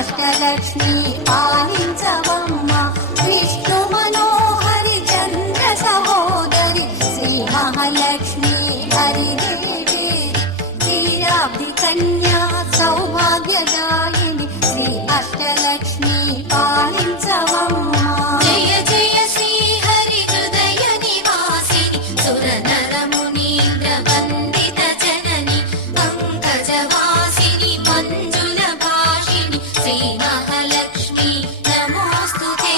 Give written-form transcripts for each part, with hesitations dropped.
అష్టలక్ష్మి పాలించవమ్మ విష్ణు మనోహరి చంద్ర సహోదరి శ్రీ మహాలక్ష్మి హరిదేవి క్షీరాబ్ది కన్యా సౌభాగ్యదాయిని శ్రీ అష్టలక్ష్మి పాలించవమ్మ జయ జయ శ్రీ హరి హృదయ నివాసిని సుర నర మునీంద్ర వందిత జనని పంకజవాసిని మంజుల భాషిని శ్రీ మహాలక్ష్మి నమోస్తుతే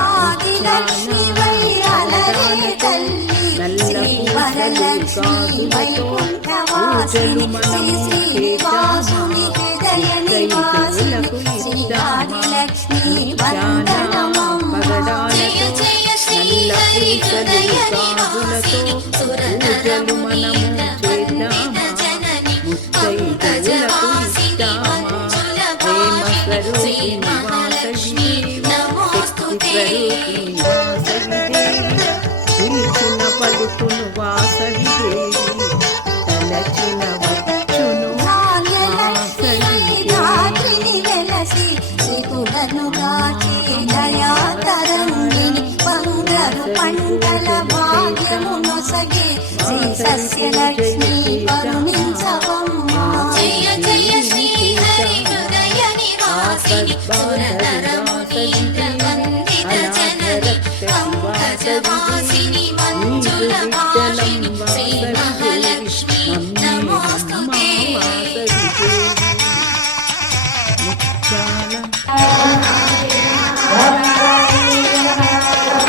ఆదిలక్ష్మి వైరలరే తల్లి శ్రీ వరలక్ష్మి వైకుంఠవాసిని శ్రీ శ్రీనివాసుని హృదయ నివాసిని శ్రీ ఆదిలక్ష్మి వందనమమ్మ జయ జయ శ్రీ హరి హృదయ నివాసిని సుర నర మునీంద్ర వందిత జనని పంకజవాసిని మంజుల భాషిని శ్రీ మహాలక్ష్మి నమోస్తుతే పిలిచిన పలుకును వాసవి దేవి తలచిన వచ్చును రాత్రిని వెలసి శ్రీకుడను గాచి దయా తరంగిణి బంగారు పంటల భాగ్యము నొసగి శ్రీ సస్యలక్ష్మి కరుణించవమ్మ జయ జయ శ్రీ హరి హృదయ నివాసిని సుర నర మునీంద్ర వందిత జనని పంకజవాసిని మంజుల భాషిని శ్రీ మహాలక్ష్మి నమోస్తుతే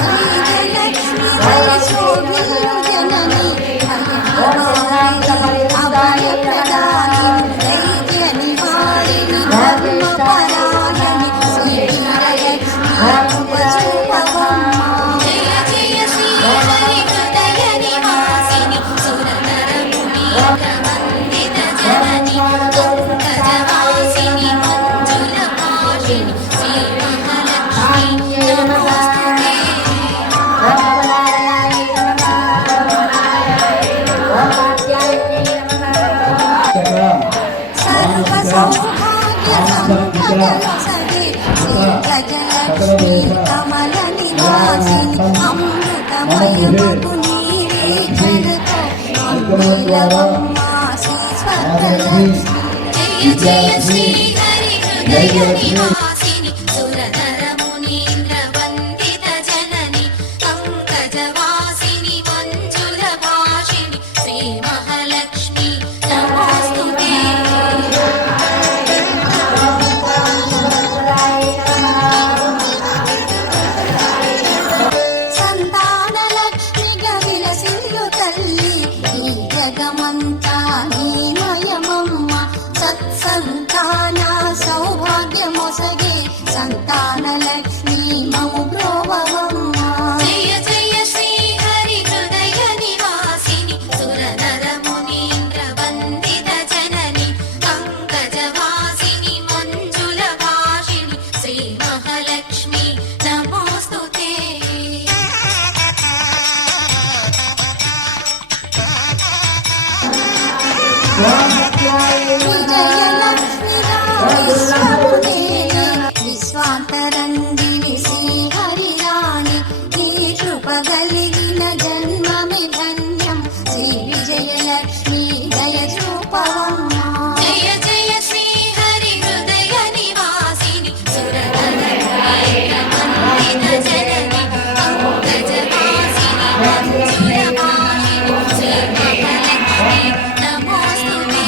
శ్రీలక్ష్మి హరిశోభిని జనని అభయ ప్రదాయిని ధైర్య నివారిణి ధర్మ పరాయణి శ్రీ వరలక్ష్మి ఉపచూపవమ్మ జయ జయ శ్రీ హరి హృదయ నివాసిని సుర నర మునీంద్ర వందిత జనని పంకజవాసిని మంజుల భాషిని శ్రీ మహాలక్ష్మి నమోస్తుతే సర్వ సౌభాగ్య సంపదల సగే శ్రీ గజలక్ష్మి కమల నివాసిని అమృతమయమగు నీరేఖలతో అమూల్యవమ్మ శ్రీ స్వర్గలక్ష్మి జయ జయ శ్రీ హరి హృదయ నివాసిని సుర నర మునీంద్ర వందిత జనని పంకజవాసిని మంజుల భాషిని శ్రీ మహాలక్ష్మి నమోస్తుతే సంతానలక్ష్మిగా విలసిల్లు తల్లి ఈ జగమంతా నీమయమమ్మ సత్సంతాన సౌభాగ్యమొసగే సంతానలక్ష్మి మము బ్రోవమ్మ జయ జయ శ్రీ హరి హృదయ నివాసిని సుర నర మునీంద్ర వందిత జనని పంకజవాసిని మంజుల భాషిని శ్రీ మహాలక్ష్మి నమోస్తుతే విశ్వాంతరంగిణి శ్రీ హరిరాణి నీ కృప కలిగిన జన్మమి ధన్యం శ్రీ విజయలక్ష్మి దయ చూపవమ్మ జయ జయ శ్రీ హరి హృదయ నివాసిని సుర నర మునీంద్ర వందిత జనని పంకజవాసిని మంజుల భాషిని శ్రీ మహాలక్ష్మి నమోస్తుతే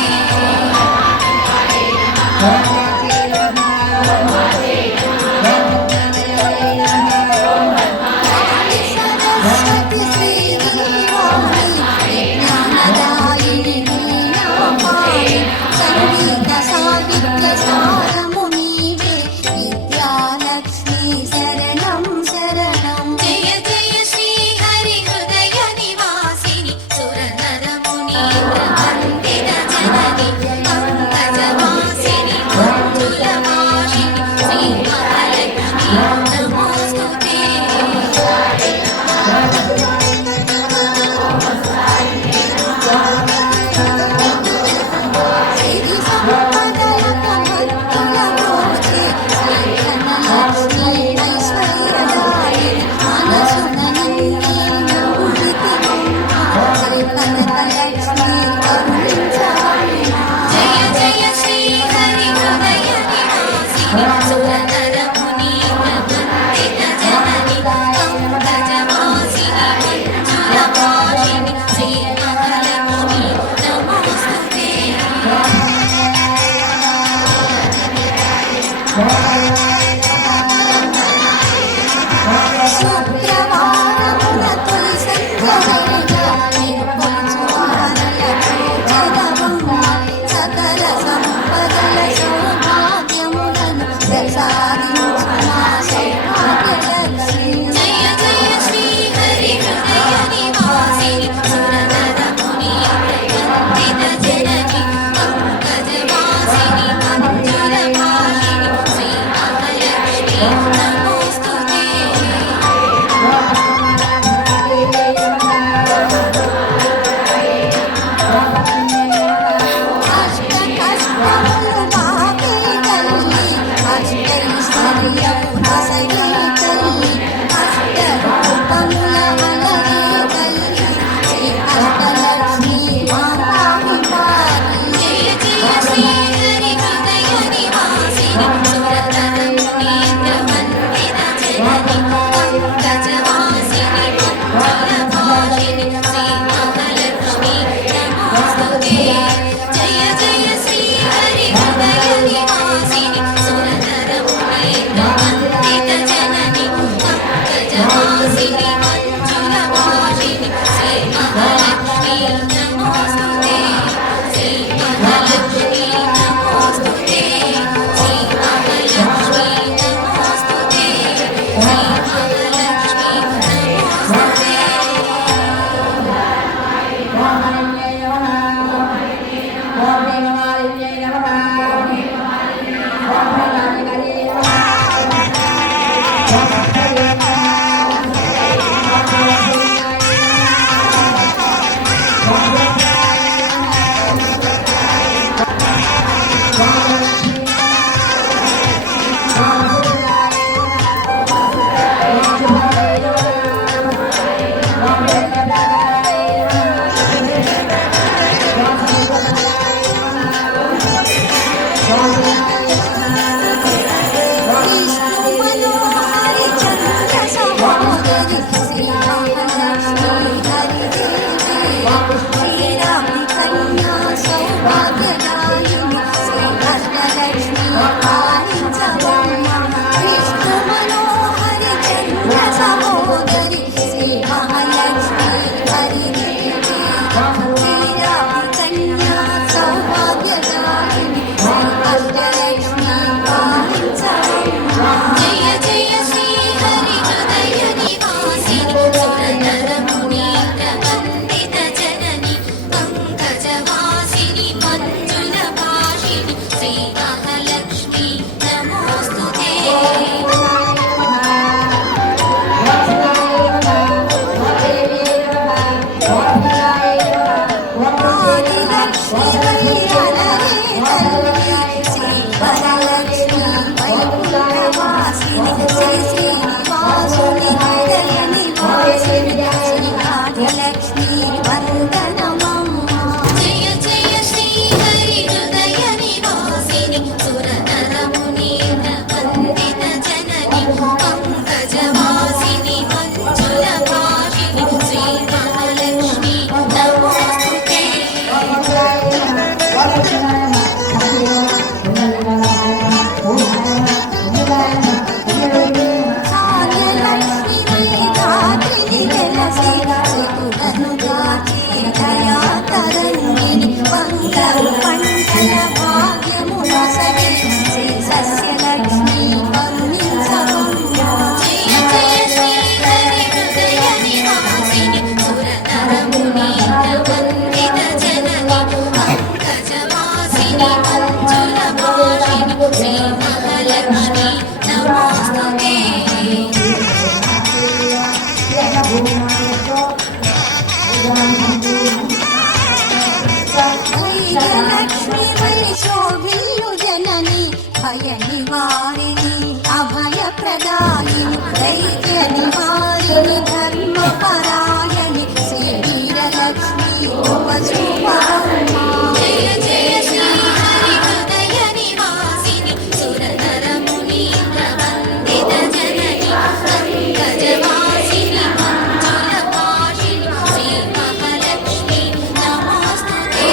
లక్ష్మీ వై శోభిల్లు జనని భయ నివారిణి అభయ ప్రదాయిని దైత్య నివారిణి ధర్మ పరాయణి శ్రీ వీరలక్ష్మి ఉపశుభరమ్మ జయ జయ శ్రీ హరి హృదయ నివాసిని సురనర మునీంద్ర వందిత జనని పంకజవాసిని మంజుల భాషిణి శ్రీ మహాలక్ష్మి నమోస్తుతే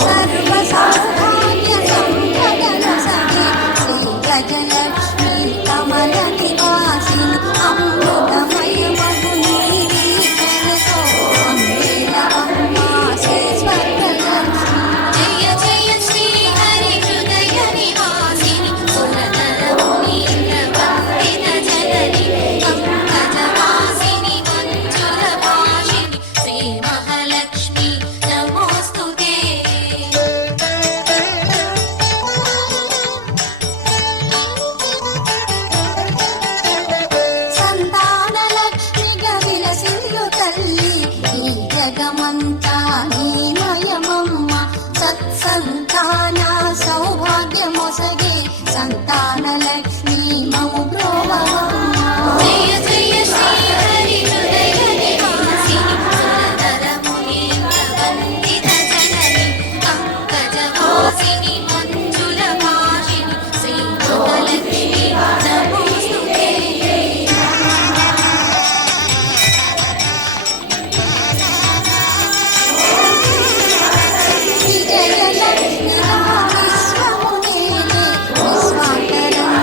సర్వ సౌభాగ్య సంపదల సఖి సంతానలక్ష్మీ మము బ్రోవమ్మ జయ జయ శ్రీ హరి హృదయ నివాసిని సురనర మునీంద్ర వందిత జనని పంకజవాసిని మంజుల భాషిని శ్రీ మహాలక్ష్మి నమోస్తుతే విజయలక్ష్మి విశ్వమునేనే విశ్వాంతరం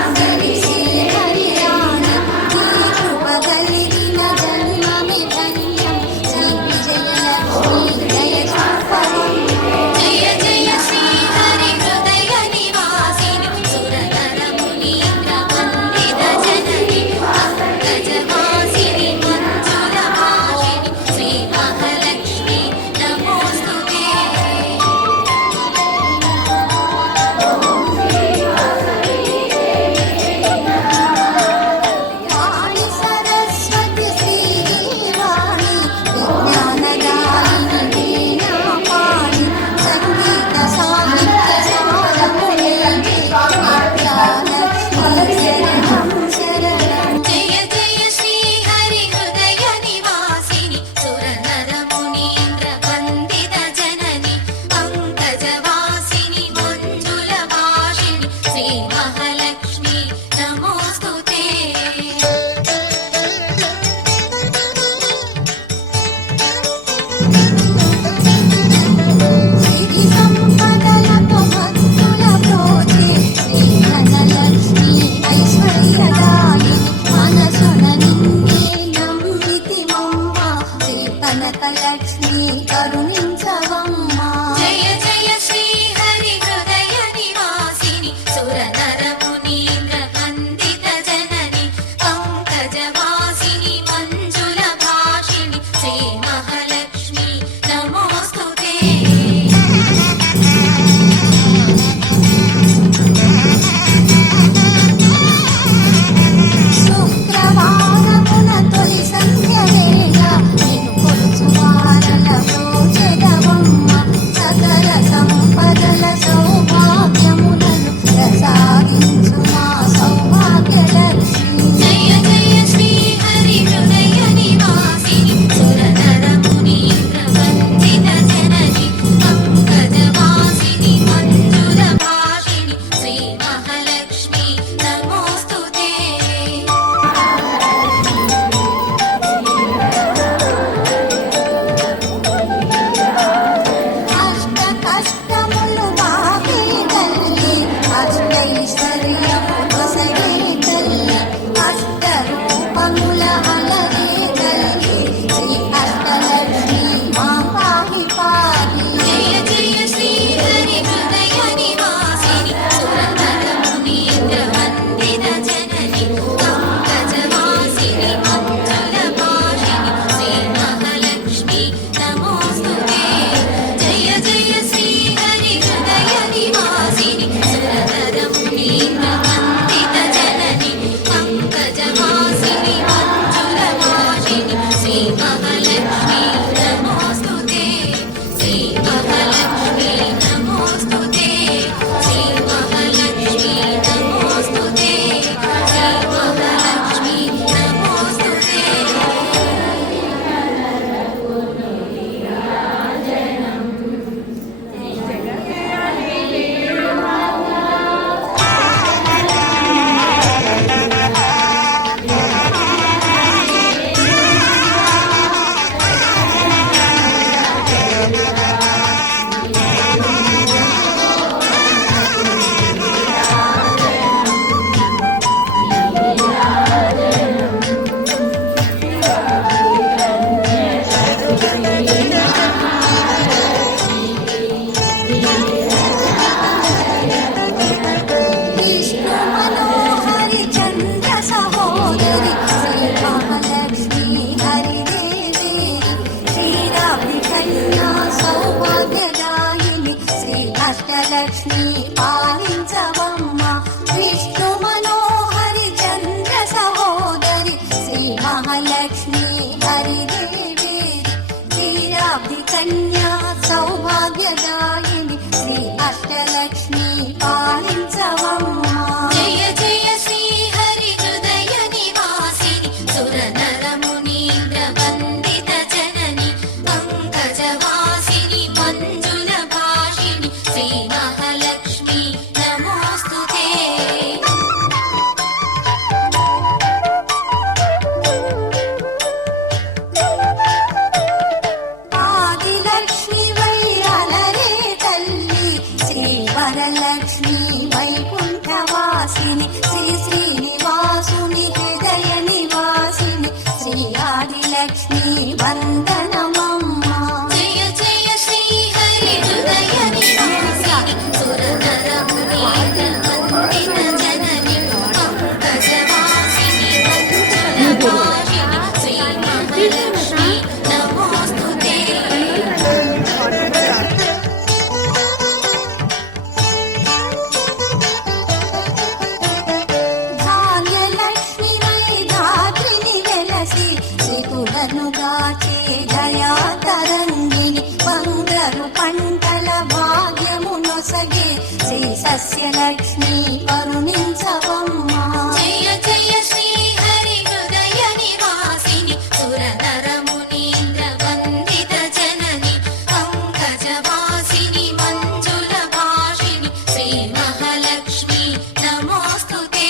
గాచే దయా తరంగిణి బంగారు పంటల భాగ్యమునొసగే శ్రీ సస్యలక్ష్మి కరుణించవమ్మా. జయ జయ శ్రీ హరి హృదయ నివాసిని సురనర మునీంద్ర వందిత జనని పంకజవాసిని మంజుల భాషిని శ్రీ మహాలక్ష్మి నమోస్తుతే.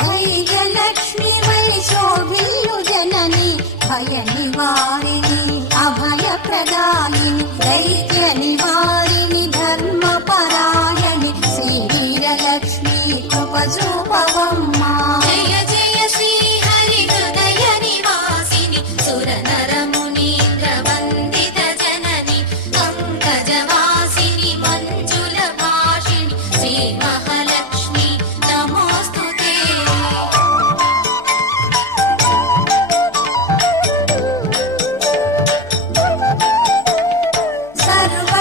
ధైర్యలక్ష్మి వై శోభిల్లు జనని భయ నివారిణి అభయ ప్రదాయిని దైత్య నివారిణి ధర్మ పరాయణి శ్రీ వీరలక్ష్మి కృప చూపవమ్మా. జయ జయ శ్రీ హరి హృదయ నివాసిని సురనర మునీంద్ర వందిత జనని పంకజవాసిని మంజుల భాషిని శ్రీ మహాలక్ష్మి నమోస్తుతే. సర్వ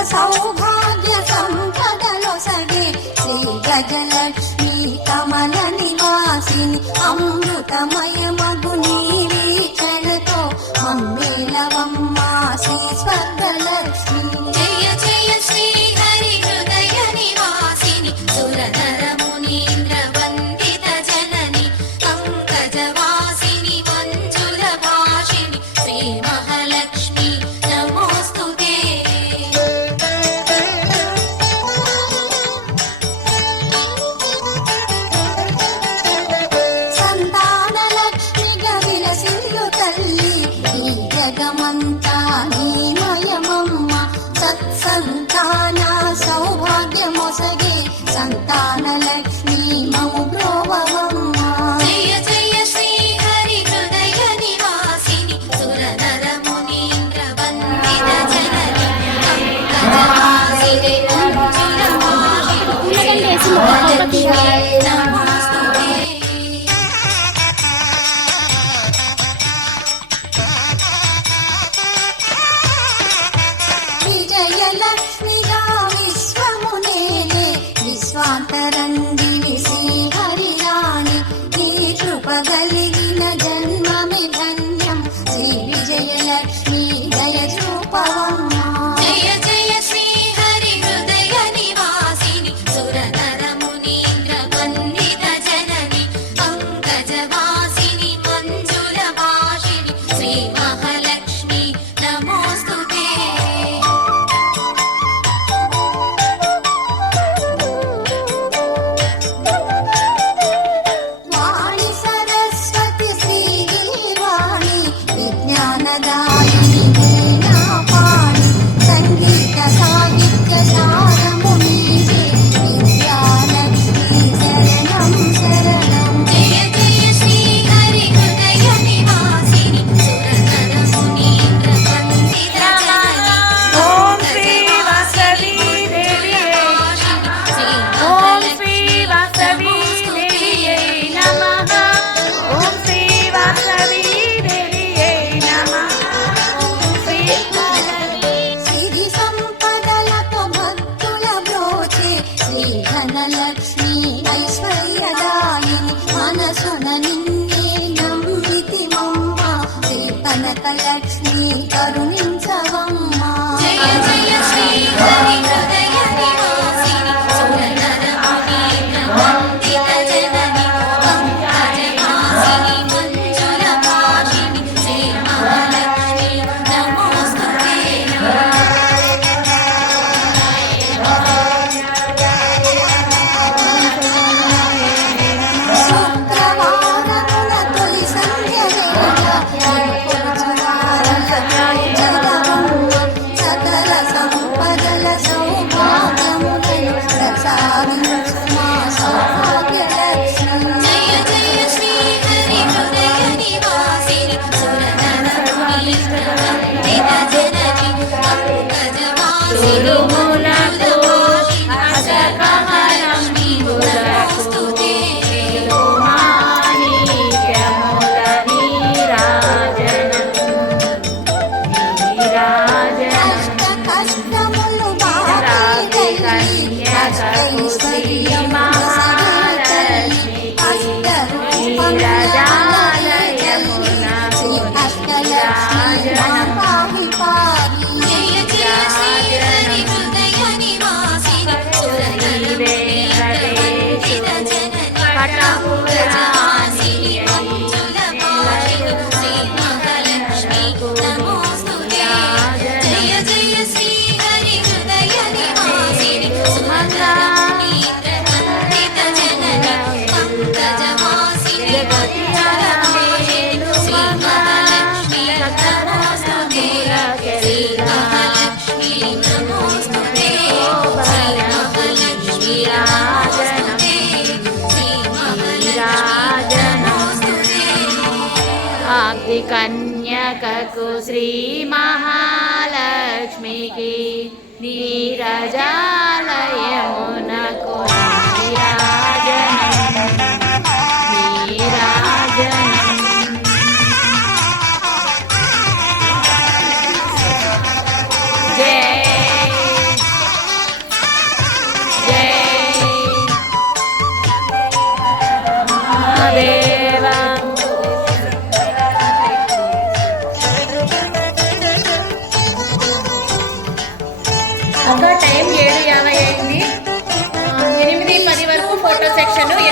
కనకకు శ్రీ మహాలక్ష్మికి నీరజాలయమునకు నీరాజనం నీరాజనం. జై జై మహాదేవ. ఇంకా టైం 7:50 అయింది. 8:10 వరకు ఫోటో సెక్షన్. จย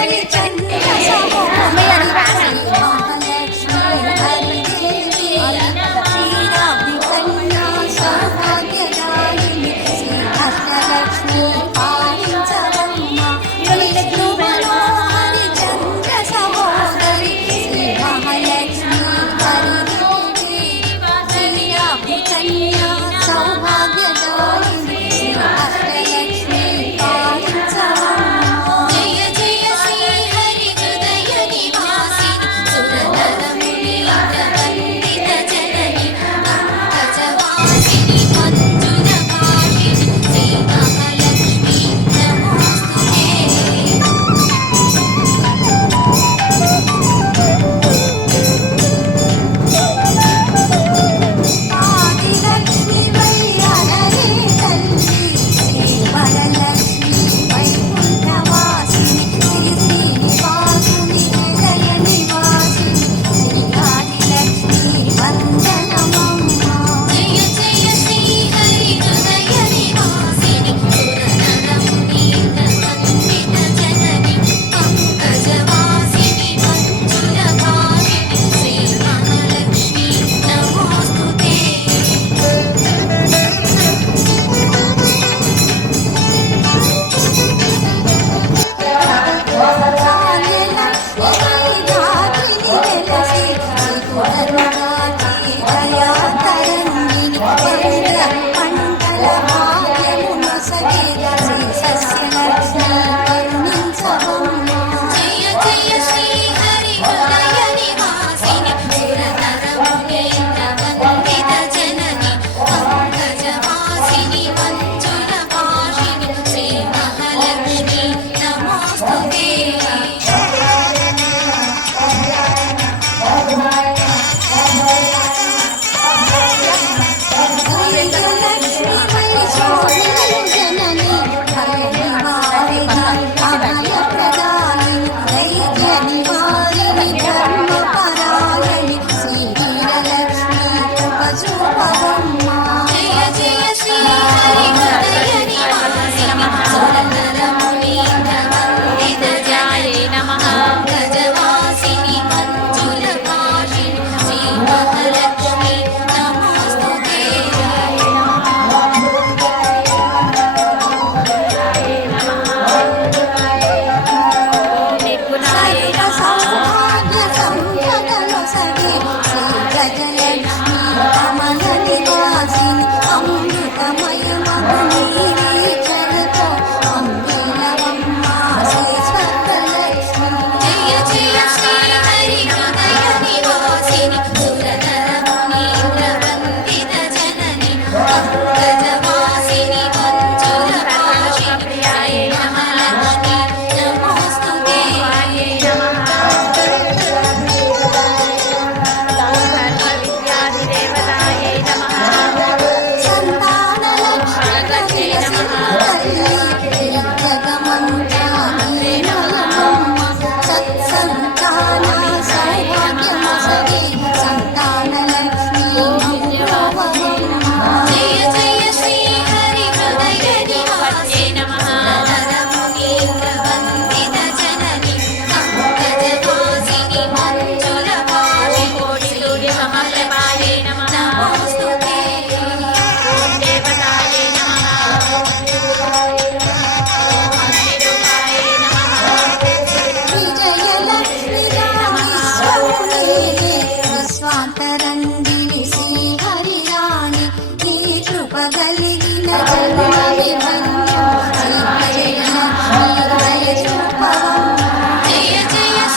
จย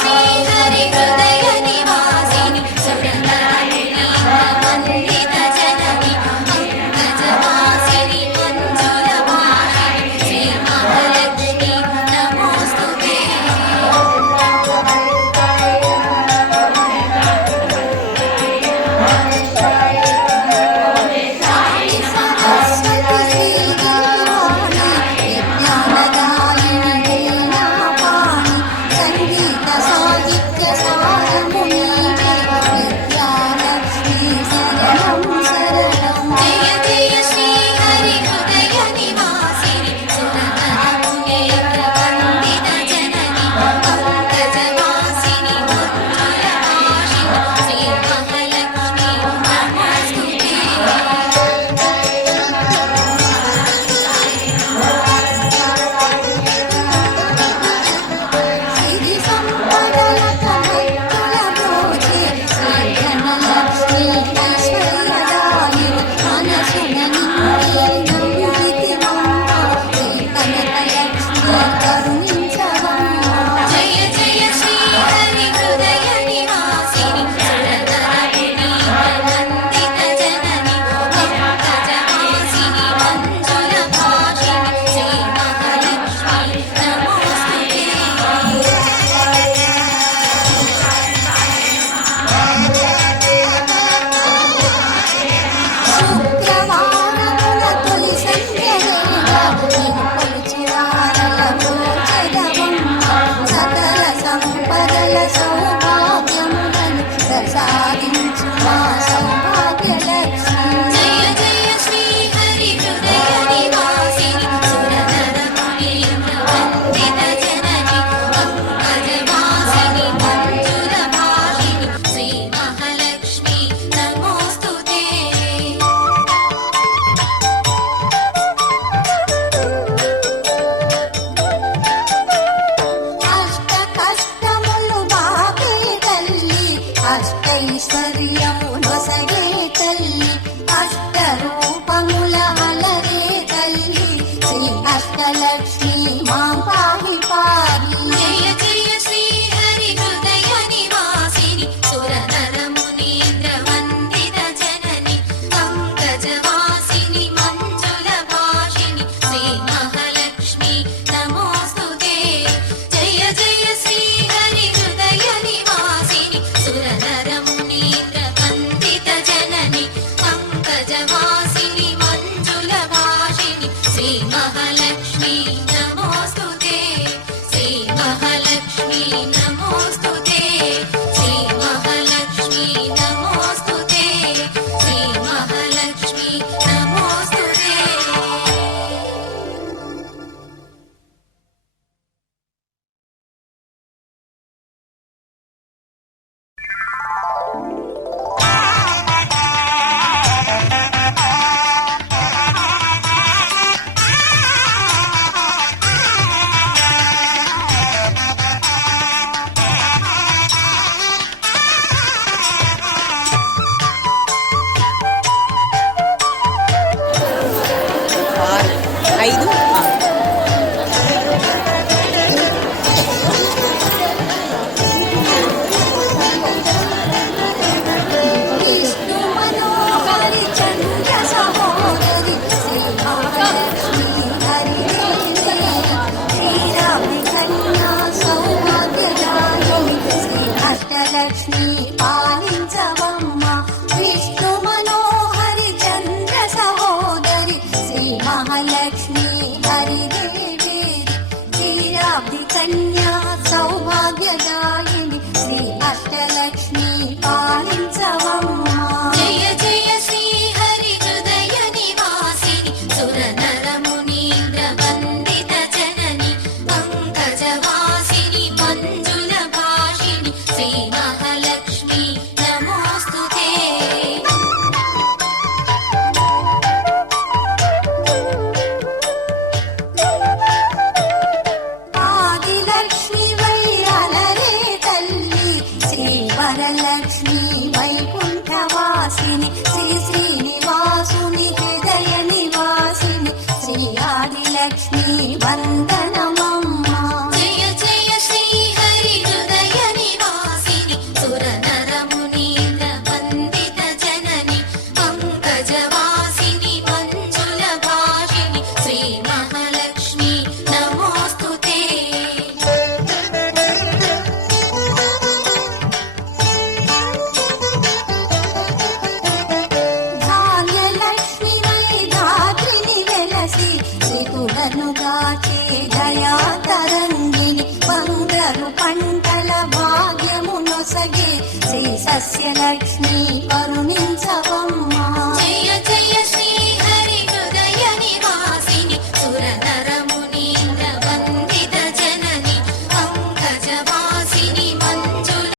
శ్రీ హరి హృదయ నివాసిని సురనరముని సస్యలక్ష్మి కరుణించవ